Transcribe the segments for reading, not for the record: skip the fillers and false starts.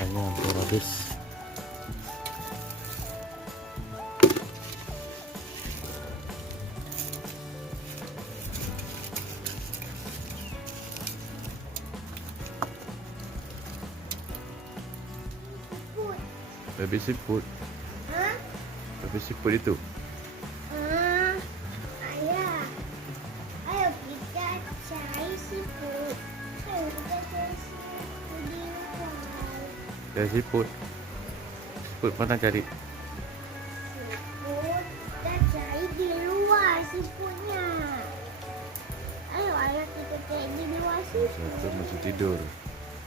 Makannya hampir habis. Baby seafood. Hah? Baby seafood itu. Ayah. Ayo kita cari seafood. Ayo kita cari seafood di luar. Ya seafood. Seafood mana cari? Seafood kita cari di luar seafoodnya. Ayo ayah kita cari di luar seafood. Satu masih tidur.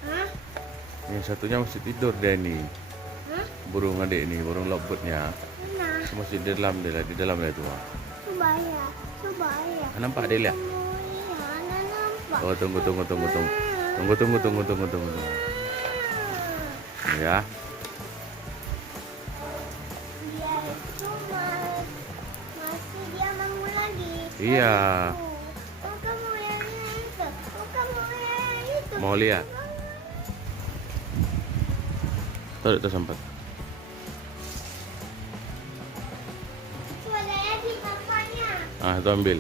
Hah? Yang satunya masih tidur dia ini. Hah? Burung adik ini, burung lovebird-nya. Mana? Masih di dalam dia, di dalam dia tuh. Coba ya. Coba ya. Nampak dia lihat. Mana nampak? Oh tunggu. Ya. Dia itu masih dia bangun lagi. Iya. Oh, kamu yang itu. Oh, kamu yang itu. Mau lihat? Taruh itu sempat. Coba lihat di bapaknya. Ah, itu ambil.